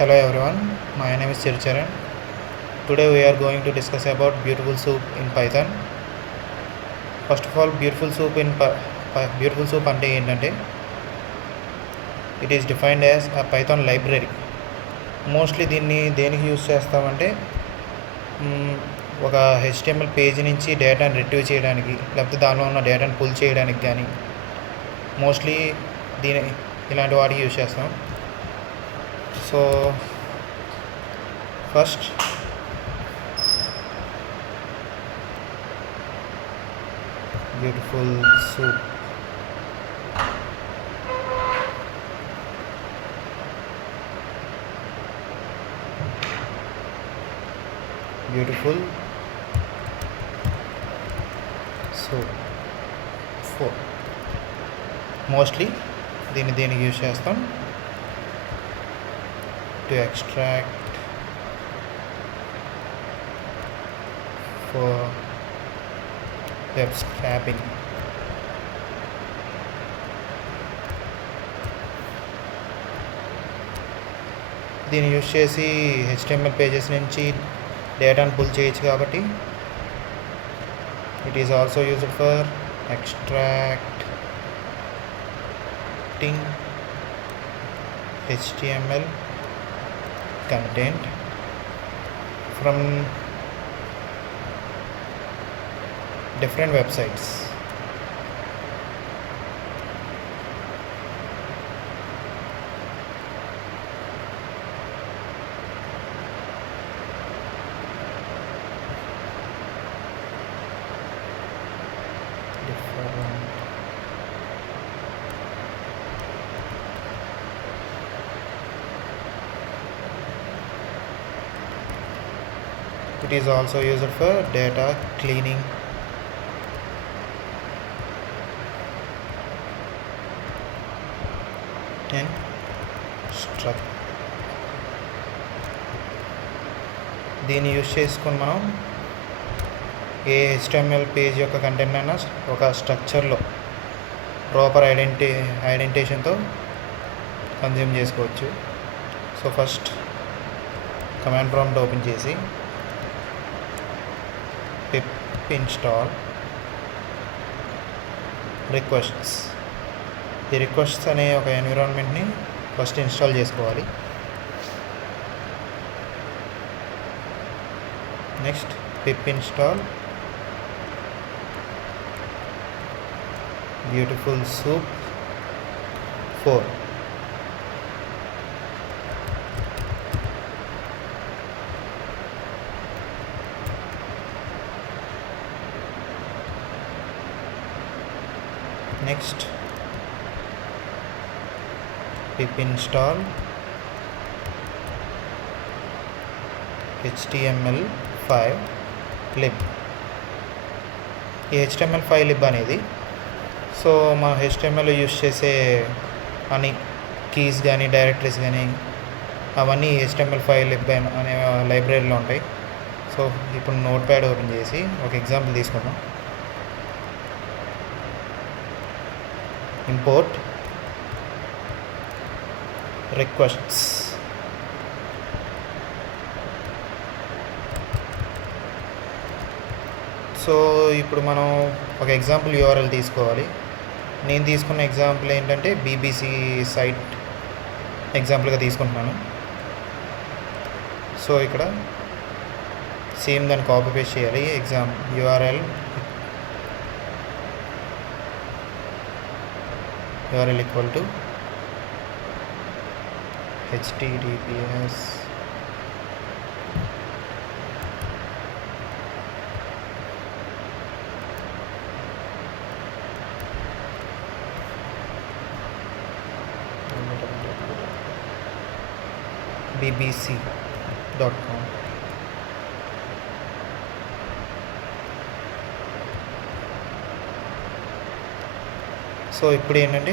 Hello everyone, my name is Chircharan. Today we are going to discuss about beautiful soup in Python. First of all, beautiful soup అంటే ఏంటంటే it is defined as a Python library. Mostly దీన్ని దేనికి యూస్ చేస్తామంటే ఒక HTML page నుంచి డేటాను రిట్రీవ్ చేయడానికి, లేకపోతే దానిలో ఉన్న డేటాను పుల్ చేయడానికి కానీ మోస్ట్లీ ఇలాంటి వాటికి యూస్ చేస్తాం. So first beautiful soup. Beautiful soup 4. మోస్ట్లీ దీనికి యూజ్ చేస్తాం to extract for web scrapping. దీన్ని యూజ్ చేసి HTML పేజెస్ నుంచి డేటాను పుల్ చేయొచ్చు కాబట్టి it is also used for extracting HTML content from different websites. It is also used for data cleaning. And దీన్ని యూజ్ చేసుకుని మనం ఏ HTML పేజ్ యొక్క కంటెంట్ అయినా ఒక స్ట్రక్చర్లో ప్రాపర్ ఐడెంటిటేషన్తో కన్జ్యూమ్ చేసుకోవచ్చు. So first command prompt open చేసి pip install requests. ఈ రిక్వెస్ట్స్ అనే ఒక ఎన్విరాన్మెంట్ని ఫస్ట్ ఇన్స్టాల్ చేసుకోవాలి. Next pip install beautiful soup 4. Next pip install HTML5 lib. ఈ HTML5 lib అనేది సో మన HTML యూస్ చేసే అన్ని కీస్ కానీ డైరెక్టరీస్ కానీ అవన్నీ HTML5 lib అనే లైబ్రరీలో ఉంటాయి. సో ఇప్పుడు నోట్ ప్యాడ్ ఓపెన్ చేసి ఒక ఎగ్జాంపుల్ తీసుకుందాం. Import requests. సో ఇప్పుడు మనం ఒక ఎగ్జాంపుల్ URL తీసుకోవాలి. నేను తీసుకున్న ఎగ్జాంపుల్ ఏంటంటే BBC సైట్ ఎగ్జాంపుల్గా తీసుకుంటున్నాను. సో ఇక్కడ సేమ్ దాన్ని కాపీ పేస్ట్ చేయాలి. URL equal to https bbc.com. So ఇప్పుడు ఏంటంటే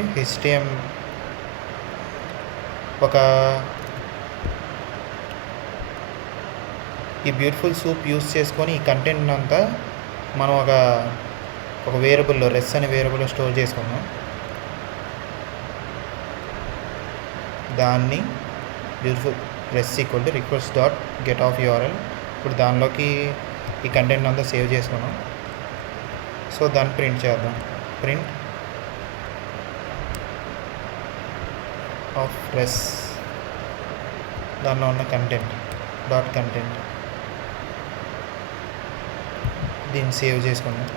ఈ బ్యూటిఫుల్ సూప్ యూస్ చేసుకొని ఈ కంటెంట్ అంతా మనం ఒక వేరియబుల్లో రెస్ అనే వేరియబుల్లో స్టోర్ చేసుకున్నాం. దాన్ని beautiful press equal to request dot get of URL. ఇప్పుడు దానిలోకి ఈ కంటెంట్ అంతా సేవ్ చేసుకున్నాం. సో దాన్ని ప్రింట్ చేద్దాం. ప్రింట్ ఆఫ్ ప్రెస్ దానిలో ఉన్న కంటెంట్ డాట్ కంటెంట్ దీన్ని సేవ్ చేసుకున్నాం.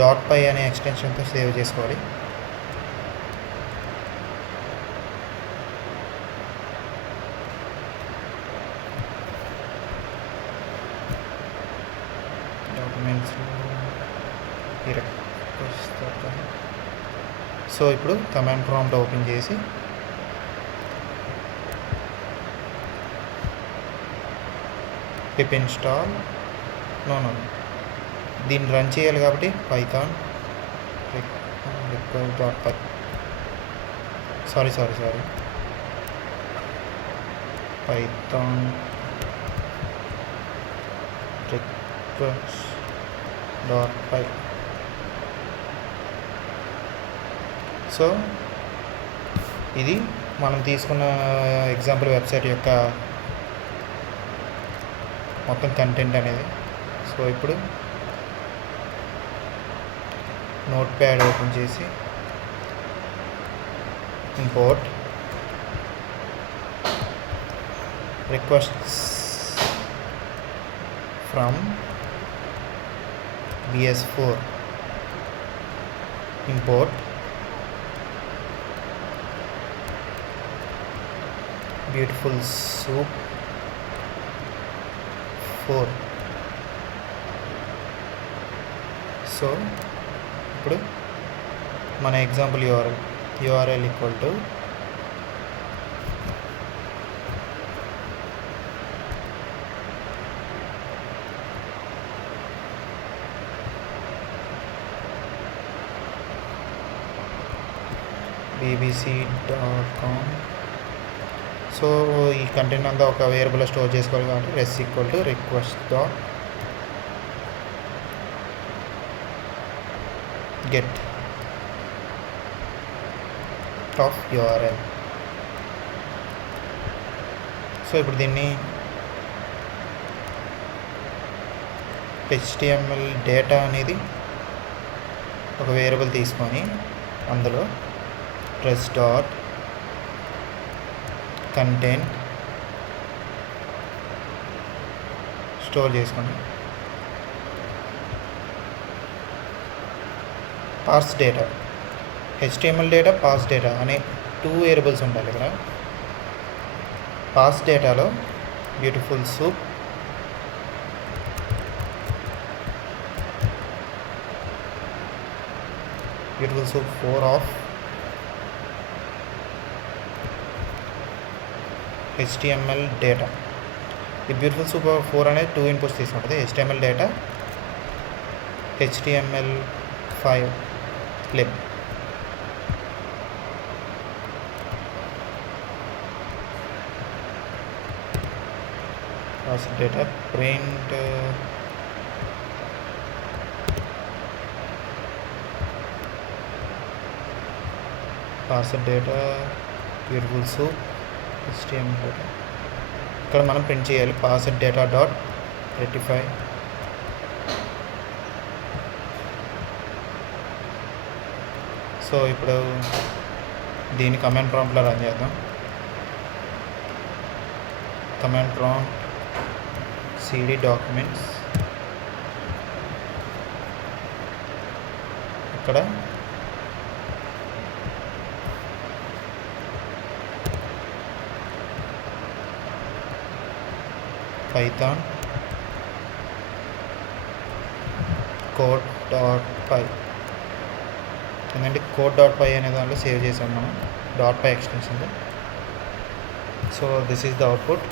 డాట్ పై అనే ఎక్స్టెన్షన్తో సేవ్ చేసుకోవాలి. డాక్యుమెంట్స్లో సో ఇప్పుడు కమాండ్ ప్రాంప్ట్ ఓపెన్ చేసి పిప్ ఇన్స్టాల్ నో దీన్ని రన్ చేయాలి కాబట్టి పైథాన్ డాట్ పై సారీ పైథాన్ రిక్వెస్ట్ డాట్ పై. సో ఇది మనం తీసుకున్న ఎగ్జాంపుల్ వెబ్సైట్ యొక్క మొత్తం కంటెంట్ అనేది. సో ఇప్పుడు నోట్ ప్యాడ్ ఓపెన్ చేసి import requests from VS4 import beautiful soup 4. So ఇప్పుడు మన example URL equal to bbc.com. So ఈ కంటెంట్ అంతా ఒక వేరియబుల్లో స్టోర్ చేసుకోవాలి కాబట్టి res equal to request dot get of URL. So ఇప్పుడు దీన్ని HTML డేటా అనేది ఒక వేరియబుల్ తీసుకొని అందులో ప్రెస్ డాట్ కంటెంట్ స్టోర్ చేసుకోండి. Parse data HTML data parse data అనే 2 వేరియబుల్స్ ఉండాలి ఇక్కడ. పార్స్ డేటాలో beautiful soup beautiful soup 4 of HTML data. ఈ బ్యూటిఫుల్ సూప్ 4 అనేది 2 ఇన్పుట్స్ తీసుకుంటుంది. HTML data HTML5 lib. Parse data print parse data beautiful soup HTML data. ఇక్కడ మనం print చేయాలి parse data dot rectify. So ఇప్పుడు దీన్ని కమాండ్ ప్రాంప్ట్లో రన్ చేద్దాం. కమాండ్ ప్రాంప్ట్ cd డాక్యుమెంట్స్ ఇక్కడ పైథాన్ కోడ్ డాట్ పై. ఎందుకంటే కోడ్ డాట్ పై అనే దాంట్లో సేవ్ చేసాం మనం డాట్ పై ఎక్స్టెన్షన్లో. So this is the output.